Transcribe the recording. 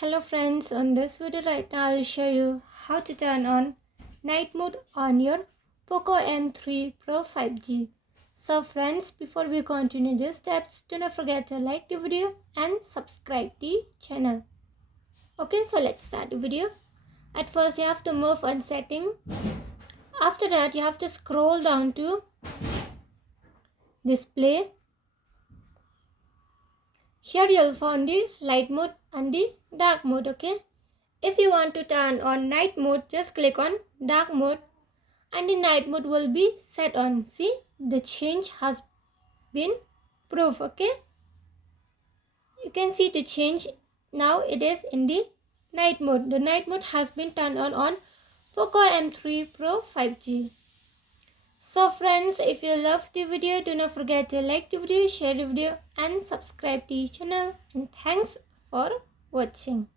Hello friends, on this video right now I'll show you how to turn on night mode on your Poco M3 Pro 5G. So friends, before we continue these steps, do not forget to like the video and subscribe the channel. Okay, so let's start the video. At first you have to move on setting. After that you have to scroll down to display. Here you'll find the light mode and the dark mode, okay? If you want to turn on night mode, just click on dark mode and the night mode will be set on. See, the change has been proved, okay? You can see the change. Now it is in the night mode. The night mode has been turned on Poco M3 Pro 5G. So friends, if you love the video, do not forget to like the video, share the video and subscribe to the channel. And thanks for watching.